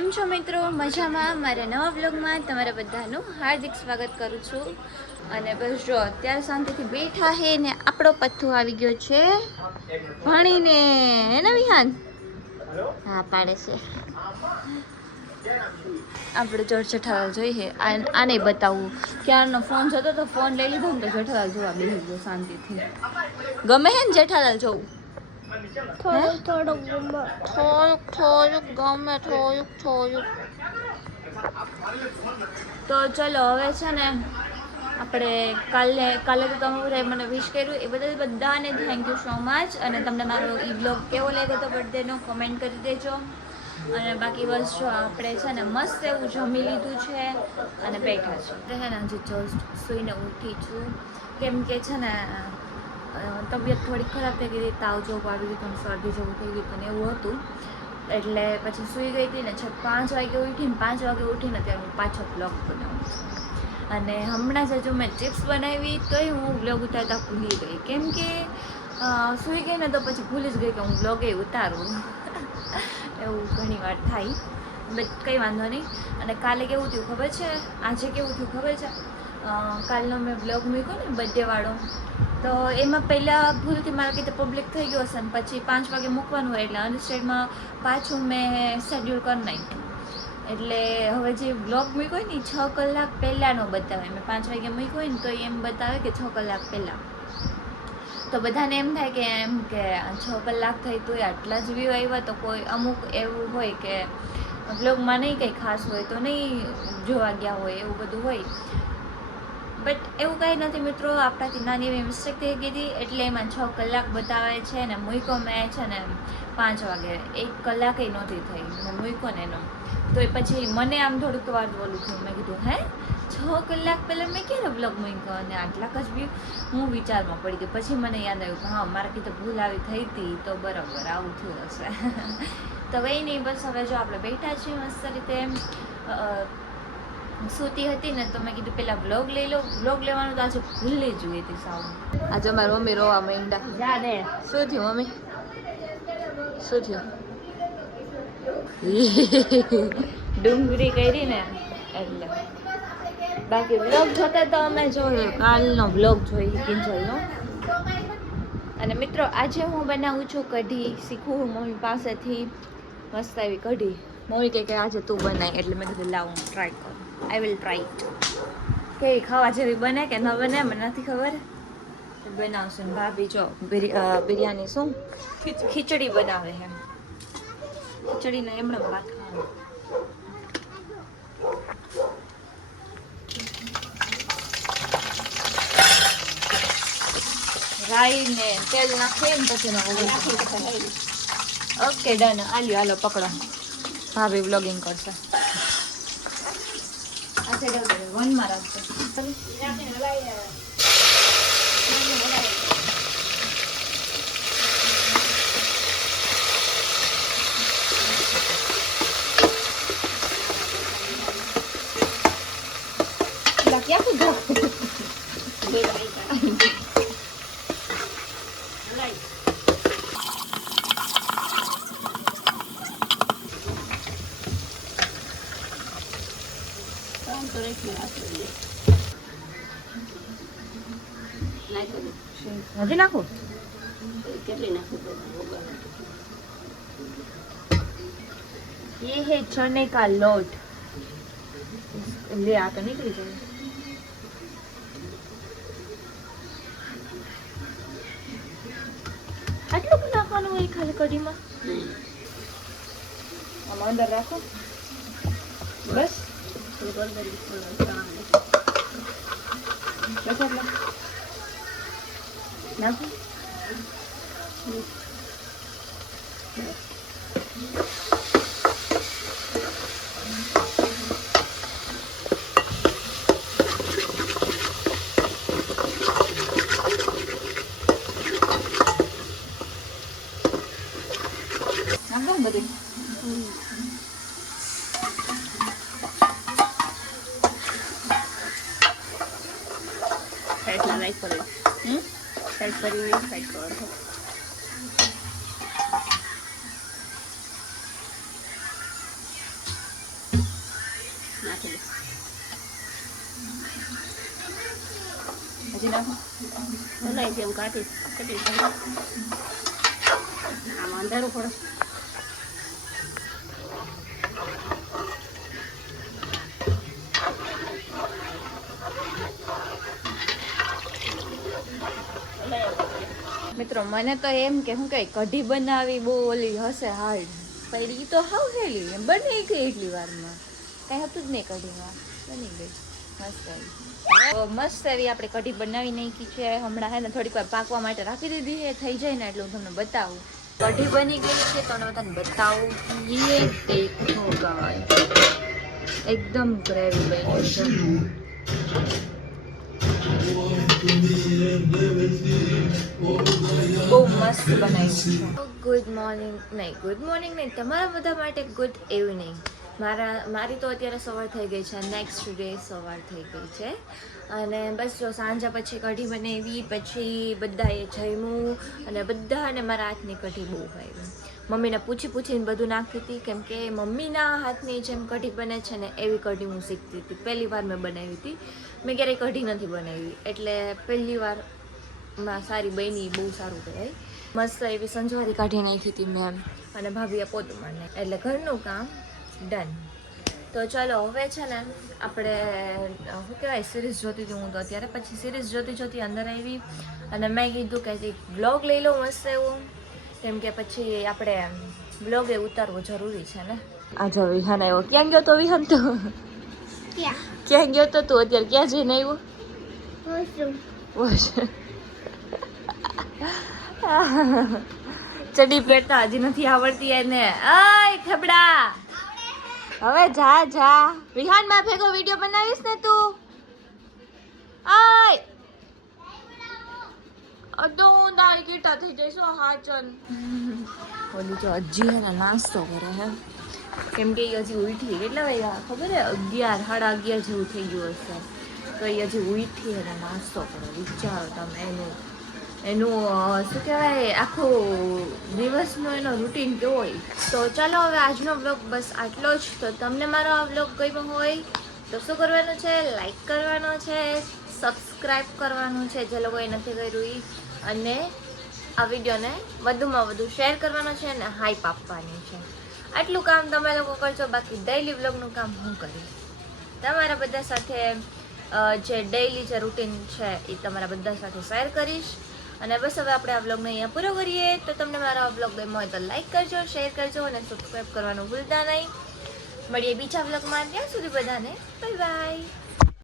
કેમ છો મિત્રો? મજામાં? મારા નવા બ્લોગમાં તમારા બધાનું હાર્દિક સ્વાગત કરું છું. અને બસ જો અત્યારે શાંતિથી બેઠા હે ને આપણો પથ્થુ આવી ગયો છે ભણીને, હે ને વિહાન? હા પાડે છે. આપણે જો જેઠાલાલ જોઈએ આને બતાવવું ક્યારનો ફોન જતો તો ફોન લઈ લીધો ને તો જેઠાલાલ જોવા બેસી ગયો શાંતિથી. ગમે હે ને જેઠાલાલ જોવું? થોડુંક ગમે, થોડુંક. તો ચલો હવે છે ને આપણે કાલે તો તમે બધાએ મને વિશ કર્યું એ બધાને થેન્ક યુ સો મચ. અને તમને મારો ઈ બ્લોગ કેવો લાગ્યો તો બર્થડેનો કોમેન્ટ કરી દેજો. અને બાકી બસ જો આપણે છે ને મસ્ત એવું જમી લીધું છે અને બેઠા છે હે ને હજી જસ્ટ સૂઈને ઉઠી છું. કેમ કે છે ને તબિયત થોડી ખરાબ થઈ ગઈ હતી, તાવ જેવું આવી ગયું હતું, શરદી જેવું થઈ ગયું હતું ને એવું હતું. એટલે પછી સૂઈ ગઈ હતી ને 5 વાગે ઉઠીને 5 વાગે ઉઠીને ત્યારે હું પાછો બ્લોગ બનાવું છું. અને હમણાં જ હજુ મેં ચિપ્સ બનાવી તોય હું બ્લોગ ઉતારતા ભૂલી ગઈ. કેમ કે સૂઈ ગઈ ને તો પછી ભૂલી જ ગઈ કે હું બ્લોગે ઉતારું. એવું ઘણી વાર થાય, બટ કંઈ વાંધો નહીં. અને કાલે કેવું થયું ખબર છે? આજે કેવું થયું ખબર છે? કાલનો મેં બ્લોગ મૂક્યો ને બર્થડેવાળો, તો એમાં પહેલાં ભૂલથી મારા કીધે પબ્લિક થઈ ગયો હશે ને પછી 5 વાગે મૂકવાનું હોય એટલે અનસ્ટેડમાં પાછું મેં શેડ્યુલ કરી નાખ્યું. એટલે હવે જે બ્લોગ મૂક્યો હોય ને 6 કલાક પહેલાંનો બતાવે. મેં 5 વાગે મૂક્યો હોય ને તો એમ બતાવે કે 6 કલાક પહેલાં. તો બધાને એમ થાય કે 6 કલાક થઈ તોય આટલા જ વ્યૂ આવ્યા. તો કોઈ અમુક એવું હોય કે બ્લોગમાં નહીં કંઈ ખાસ હોય તો નહીં જોવા ગયા હોય, એવું બધું હોય. બટ એવું કાંઈ નથી મિત્રો, આપણાથી નાની એવી મિસ્ટેક થઈ ગઈ હતી એટલે એમાં 6 કલાક બતાવે છે. ને મૂક્યો મેં છે ને 5 વાગે, 1 કલાકે નહોતી થઈ ને મૂક્યો ને એનો. તો એ પછી મને આમ થોડુંક વાર બોલું થયું. મેં કીધું 6 કલાક પહેલાં મેં ક્યારે બ્લોગ મૂક્યો અને આટલાક જ વ્યૂ? હું વિચારમાં પડી ગઈ. પછી મને યાદ આવ્યું કે હા મારા કીધે ભૂલ આવી થઈ હતી તો બરાબર આવું થયું હશે. તો કંઈ નહીં, બસ હવે જો આપણે બેઠા છીએ મસ્ત રીતે. સૂતી હતી ને તો મેં કીધું પેલા બ્લોગ લઈ લો. બ્લોગ લેવાનું તો આજે ભૂલી જ ગઈ હતી સાવ. આજે અમારી મમ્મી રોવા માંડ્યા. શું થયું મમ્મી? શું થયું? ડુંગળી કરી ને એટલે. બાકી બ્લોગ જોતા તો અમે જોયો કાલનો બ્લોગ જોઈ કિંજલનો. અને મિત્રો આજે હું બનાવું છું કઢી. શીખું મમ્મી પાસેથી મસ્ત આવી કઢી. મમ્મી કહે કે આજે તું બનાય એટલે મેં કીધું લાવ હું ટ્રાય કરું. I will try it. કેવી ખાવા જેવી બને કે ન બને મને નથી ખબર. બનાવશું ને ભાભી જો બિરયાની શું ખીચડી બનાવે છે. ખીચડીને એમણે ભાત ખાવાનું. રાઈ ને તેલ નાખીએ ને પછી ઓકે ડન. હાલો પકડો, ભાભી બ્લોગિંગ કરશે. વનમાં રાખશે. ક્યાં કીધું? હજી નાખું? કેટલી નાખું? ये है चने का लोट. ले आ तो निकली जाए. આટલું નાખવાનું હોય ખાલી કઢીમાં? આમાં અંદર રાખો બસ. બસ એટલે નાખો. બધું એટલા રાઈસ પર સાઈડ કરી સાઈડ કરો. નાખી દે. હજી નાખો. હલાઈ જેવું કાઢીશ કેટલી આમાં અંધારું પડે. મિત્રો મને તો એમ કે હું કઈ કઢી બનાવી બહુ ઓલી હશે હાર્ડ, પણ ઈ તો હાવ હેલી બની ગઈ એટલી વારમાં, કઈ હતું જ નહીં કઢીમાં, બની ગઈ મસ્ત એવી. તો મસ્ત એવી આપણે કઢી બનાવી નાખી છે. હમણાં હે ને થોડીક વાર પાકવા માટે રાખી દીધી છે, થઈ જાય ને એટલે હું તમને બતાવું. કઢી બની ગઈ છે તો હું તમને બતાવું. યે દેખો ગાઈસ, એકદમ ગ્રેવી બની છે. બહુ મસ્ત બનાવી છે. ગુડ મોર્નિંગ નહીં, તમારા બધા માટે ગુડ ઇવનિંગ. મારી તો અત્યારે સવાર થઈ ગઈ છે, નેક્સ્ટ ડે સવાર થઈ ગઈ છે. અને બસ જો સાંજે પછી કઢી બનાવી, પછી બધાએ જમ્યું અને બધાને મારા હાથની કઢી બહુ ભાવી. મમ્મીને પૂછીને બધું નાખતી હતી, કેમ કે મમ્મીના હાથની જેમ કઢી બને છે ને એવી કઢી હું શીખતી હતી. પહેલી વાર મેં બનાવી હતી, મેં ક્યારેય કઢી નથી બનાવી, એટલે પહેલી વારમાં સારી બની, બહુ સારું કહેવાય. મસ્ત એવી સંજવારી કાઢી નાખી હતી મેં, અને ભાભીએ પોતું મારી નાખ્યું, એટલે ઘરનું કામ ડન. તો ચાલો હવે છે ને આપણે શું કહેવાય સિરીઝ જોતી હતી હું તો અત્યારે. પછી સિરીઝ જોતી અંદર આવી અને મેં કીધું કે એક બ્લોગ લઈ લઉં મસ્ત એવું, કેમ કે પછી આપણે બ્લોગ એ ઉતારવો જરૂરી છે ને. આ જો વિહાન આવ્યો. ક્યાં ગયો તો વિહાન? તો ક્યાં ગયો તો તું અત્યારે? ક્યાં જઈને આવ્યો? ચડી પહેરતા હજી નથી આવડતી એને. આય થબડા, હવે જા વિહાન માં ભેગો વિડિયો બનાવીશ ને તું? આય અડો હું દાળ કીટા થઈ જઈશ હાચન. ઓલી જો હજી હે ને નાસ્તો કરે હે, કેમ કે એ હજી ઉઠી. કેટલા વાગ્યા ખબર હે? 11 સાડા 11 જેવું થઈ ગયું હશે. તો એ હજી ઉઠી અને નાસ્તો કરે. વિચારો તમે એનું શું કહેવાય આખું દિવસનો એનો રૂટીન કેવો હોય. તો ચાલો હવે આજનો વ્લોગ બસ આટલો જ. તો તમને મારો આ વ્લોગ ગમ્યો હોય તો શું કરવાનું છે? લાઈક કરવાનો છે, સબસ્ક્રાઈબ કરવાનું છે જે લોકોએ નથી કર્યું એ, અને આ વિડીયોને વધુમાં વધુ શેર કરવાનો છે અને હાઈપ આપવાની છે. આટલું કામ તમે લોકો કરજો, બાકી ડેઈલી વ્લોગનું કામ હું કરીશ. તમારા બધા સાથે જે ડેઈલી જે રૂટીન છે એ તમારા બધા સાથે શેર કરીશ. અને બસ હવે આપણે આ વ્લોગને અહીંયા પૂરો કરીએ. તો તમને મારો આ વ્લોગ ગમ્યો હોય તો લાઈક કરજો, શેર કરજો અને સબસ્ક્રાઈબ કરવાનું ભૂલતા નહીં. મળીએ બીજા વ્લોગમાં. ત્યાં સુધી બધાને બાય બાય.